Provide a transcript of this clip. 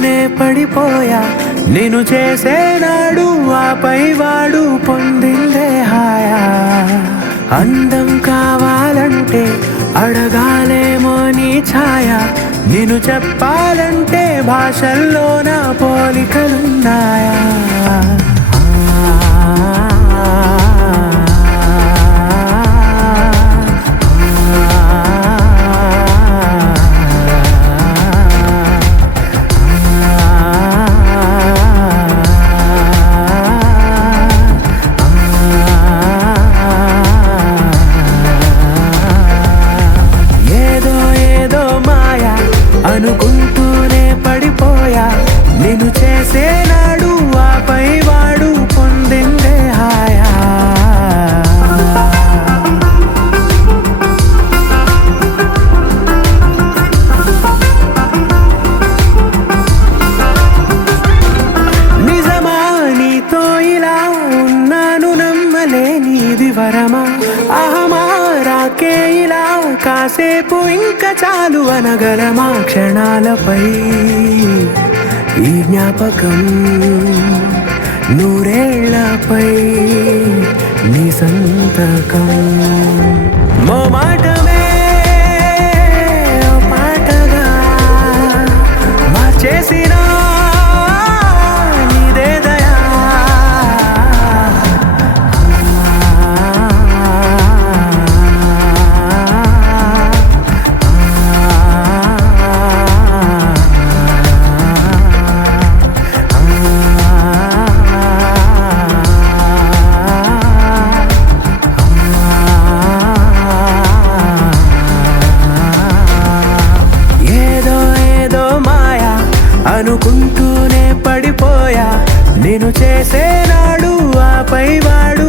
అనుకుంటూనే పడిపోయా నేను చేసేనాడు ఆపై వాడు పొందిందే హాయా అందం కావాలంటే అడగాలేమో నీ ఛాయ నేను చెప్పాలంటే భాషల్లో నా పోలికలున్నాయా అనుకుంటూనే పడిపోయా నేను చేసేనాడు ఆపై వాడు పొందిందే హాయా నిజమా నీతో ఇలా ఉన్నాను నమ్మలేనిది వరమా అహమా రాకే ఇలా కాసేపు ఇంకా చాలు అనగలమా క్షణాలపై ఈ జ్ఞాపకం నూరేళ్లపై నీ సంతకం మోమాటమే ఓ పాటగా మార్చేసిన నీదే దయా అనుకుంటూనే పడిపోయా నేను చేసేనాడు ఆపై వాడు